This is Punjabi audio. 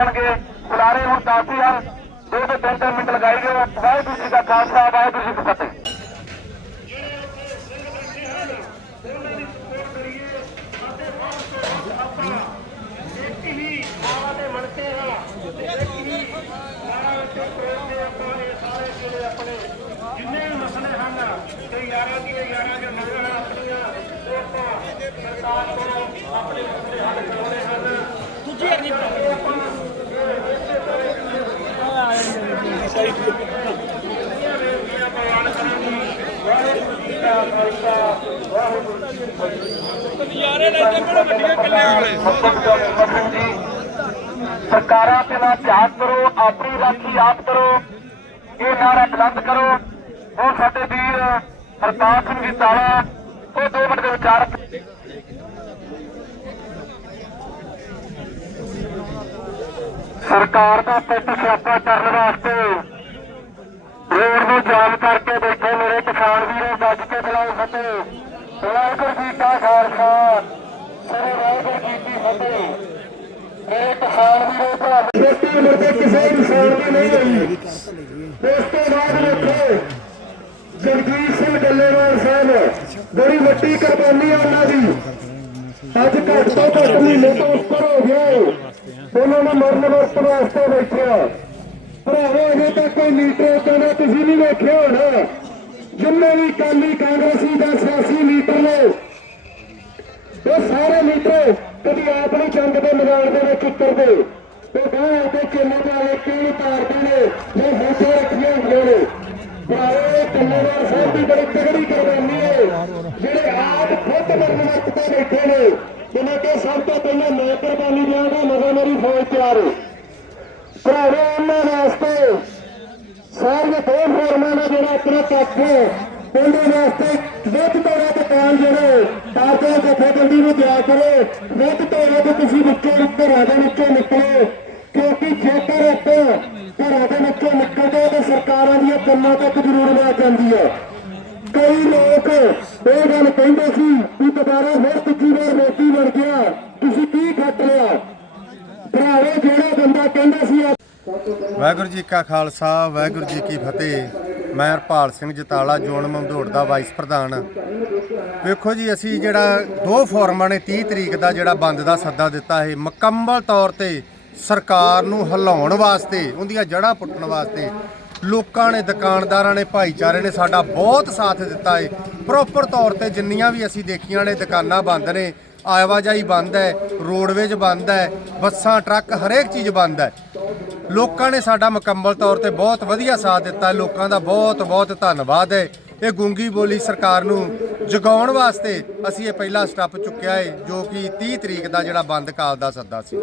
ਕਰਨਗੇ ਬੁਲਾਰੇ ਹੁਣ ਕਾਫੀ ਦੋ ਤੋਂ ਤਿੰਨ ਤਿੰਨ ਮਿੰਟ ਲਗਾਈ ਗਏ ਵਾਹਿਗੁਰੂ ਜੀ ਦਾ ਖਾਲਸਾ, ਵਾਹਿਗੁਰੂ ਜੀ ਕੀ ਫਤਿਹ। ਜਿੰਨੇ ਮਸਲੇ ਹਨ ਤੇ ਯਾਰਾਂ ਦੀਆਂ ਯਾਰਾਂ ਦੇ ਮਸਲੇ ਆਪਣੀਆਂ ਸਰਕਾਰ ਤੋਂ ਆਪਣੇ ਮਸਲੇ ਹੱਲ ਕਰਾਉਣੇ ਹਨ ਸਰਕਾਰਾਂ ਤੇ ਨਾ ਝਾਕ ਕਰੋ, ਆਪਣੀ ਰਾਖੀ ਆਪ ਕਰੋ, ਇਹ ਨਾਰਾ ਬੁਲੰਦ ਕਰੋ। ਉਹ ਸਾਡੇ ਵੀਰ ਹਰਪਾਲ ਸਿੰਘ ਜੀ ਤਾਲਾ, ਉਹ ਦੋ ਮਿੰਟ ਦੇ ਵਿਚਾਰ ਸਰਕਾਰ ਦਾ ਪਿੱਟ ਸਿਆਪਾ ਕਰਨ ਵਾਸਤੇ ਰੋਡ ਨੂੰ ਜਾਮ ਕਰਕੇ ਬੈਠੇ ਮੇਰੇ ਕਿਸਾਨ ਵੀਰੋ ਗੱਜ ਕੇ ਬੁਲਾਓ ਫਤਿਹ। ਵਾਹਿਗੁਰੂ ਜੀ ਕਾ ਖਾਲਸਾ। ਸ੍ਰੀ ਵਾਹਿਗੁਰੂ ਜੀ ਕੀ ਫਤਿਹ। ਮੇਰੇ ਕਿਸਾਨ ਵੀਰੋ, ਭਰਾ ਛੋਟੀ ਉਮਰ ਦੇ ਕਿਸੇ ਇਨਸਾਨ ਦੀ ਨਹੀਂ ਹੋਈ। ਉਸ ਤੋਂ ਬਾਅਦ ਵੇਖੋ ਜਗਜੀਤ ਸਿੰਘ ਡੱਲੇਵਾਲ ਸਾਹਿਬ, ਬੜੀ ਵੱਡੀ ਕੁਰਬਾਨੀ ਉਹਨਾਂ ਦੀ। ਅੱਜ ਘੱਟ ਤੋਂ ਘੱਟ ਮਹੀਨੇ ਤੋਂ ਉੱਪਰ ਹੋ ਗਿਆ ਉਹਨਾਂ ਨੇ ਮਰਨ ਵਰਤ ਵਾਸਤੇ ਬੈਠਿਆ ਕੋਈ ਲੀਡਰ ਉਦਾਂ ਦਾ ਤੁਸੀਂ ਨਹੀਂ ਵੇਖਿਆ ਹੋਣਾ। ਜਿੰਨੇ ਵੀ ਕਾਲੀ ਕਾਂਗਰਸੀ ਜਾਂ ਸਿਆਸੀ ਲੀਡਰ ਨੇ, ਉਹ ਸਾਰੇ ਲੀਡਰ ਕਦੀ ਆਪਣੀ ਜੰਗ ਦੇ ਮੈਦਾਨ ਦੇ ਵਿੱਚ ਉਤਰਦੇ। ਤੇ ਬਾਹਰ ਦੇ ਚੇਲੇ ਵਾਲੇ ਕਿਉਂ ਤਾਰਦੇ ਨੇ, ਜੇ ਫੋਟੋ ਰੱਖੀਆਂ ਹੁੰਦੀਆਂ ਨੇ। ਭਰਾਵੋ ਕੰਨੇਵਾਲ ਸਾਹਿਬ ਦੀ ਬੜੀ ਤਗੜੀ ਕੁਰਬਾਨੀ ਹੈ, ਜਿਹੜੇ ਆਪ ਖੁਦ ਮਰਨ ਵਕਤ ਤੇ ਬੈਠੇ ਨੇ। ਜਿਵੇਂ ਕਿ ਸਭ ਤੋਂ ਪਹਿਲਾਂ ਮੈਂ ਕੁਰਬਾਨੀ ਦਿਆਂਗਾ ਮਗਰ ਮੇਰੀ ਫੌਜ ਤਿਆਰ ਹੈ। ਭਰਾਵੋ ਉਹਨਾਂ ਵਾਸਤੇ ਸਾਰੀਆਂ ਦੋ ਫੋਰਮਾਂ ਦਾ ਜਿਹੜਾ ਆਪਣਾ ਪੱਖ ਉਹਦੇ ਵਾਸਤੇ ਵੱਧ ਤੋਂ ਵੱਧ ਕਾਲ ਜਿਹੜੇ ਤਾਰਜਾ ਜਥੇਬੰਦੀ ਨੂੰ ਦਿਆ ਕਰੋ। ਵੱਧ ਤੋਂ ਵੱਧ ਤੁਸੀਂ ਵਿੱਚੋਂ ਘਰਾਂ ਦੇ ਵਿੱਚੋਂ ਨਿਕਲੋ, ਕਿਉਂਕਿ ਜੇਕਰ ਆਪਾਂ ਘਰਾਂ ਦੇ ਵਿੱਚੋਂ ਨਿਕਲਦੇ ਤਾਂ ਸਰਕਾਰਾਂ ਦੀਆਂ ਕੰਨਾਂ ਤੱਕ ਜ਼ਰੂਰ ਆ ਜਾਂਦੀ ਹੈ। ਕਈ ਲੋਕ ਇਹ ਗੱਲ ਕਹਿੰਦੇ ਸੀ ਕਿ ਦੁਬਾਰਾ ਫਿਰ ਤੀਜੀ ਵਾਰ ਮੋਦੀ ਬਣ ਗਿਆ ਤੁਸੀਂ ਕੀ ਖੱਟ ਲਿਆ ਭਰਾਵੇ ਜਿਹੜਾ ਬੰਦਾ ਕਹਿੰਦਾ ਸੀ ਆ ਵਾਹਿਗੁਰੂ ਜੀ ਕਾ ਖਾਲਸਾ, ਵਾਹਿਗੁਰੂ ਜੀ ਕੀ ਫਤਿਹ। ਮੈਂ ਹਰਪਾਲ ਸਿੰਘ ਜਤਾਲਾ, ਜੋਨ ਮੰਦੋੜ ਦਾ ਵਾਈਸ ਪ੍ਰਧਾਨ। ਵੇਖੋ ਜੀ, ਅਸੀਂ ਜਿਹੜਾ ਦੋ ਫੋਰਮਾਂ ਨੇ 30 ਤਰੀਕ ਦਾ ਜਿਹੜਾ ਬੰਦ ਦਾ ਸੱਦਾ ਦਿੱਤਾ ਹੈ ਮੁਕੰਮਲ ਤੌਰ ਤੇ ਸਰਕਾਰ ਨੂੰ ਹਿਲਾਉਣ ਵਾਸਤੇ, ਉਹਦੀਆਂ ਜੜ੍ਹਾਂ ਪੁੱਟਣ ਵਾਸਤੇ, ਲੋਕਾਂ ਨੇ, ਦੁਕਾਨਦਾਰਾਂ ਨੇ, ਭਾਈਚਾਰੇ ਨੇ ਸਾਡਾ ਬਹੁਤ ਸਾਥ ਦਿੱਤਾ ਹੈ ਪ੍ਰੋਪਰ ਤੌਰ ਤੇ ਜਿੰਨੀਆਂ ਵੀ ਅਸੀਂ ਦੇਖੀਆਂ ਨੇ, ਦੁਕਾਨਾਂ ਬੰਦ ਨੇ, ਆਵਾਜਾਈ ਬੰਦ ਹੈ ਰੋਡਵੇਜ ਬੰਦ ਹੈ, ਬੱਸਾਂ, ਟਰੱਕ ਹਰੇਕ ਚੀਜ਼ ਬੰਦ ਹੈ। ਲੋਕਾਂ ਨੇ ਸਾਡਾ ਮੁਕੰਮਲ ਤੌਰ ਤੇ ਬਹੁਤ ਵਧੀਆ ਸਾਥ ਦਿੱਤਾ। ਲੋਕਾਂ ਦਾ ਬਹੁਤ ਬਹੁਤ ਧੰਨਵਾਦ ਹੈ। ਇਹ ਗੁੰਗੀ ਬੋਲੀ ਸਰਕਾਰ ਨੂੰ ਜਗਾਉਣ ਵਾਸਤੇ ਅਸੀਂ ਇਹ ਪਹਿਲਾ ਸਟੈਪ ਚੁੱਕਿਆ ਹੈ, ਜੋ ਕਿ 30 ਤਰੀਕ ਦਾ ਜਿਹੜਾ ਬੰਦ ਕਾਲ ਦਾ ਸੱਦਾ ਸੀ।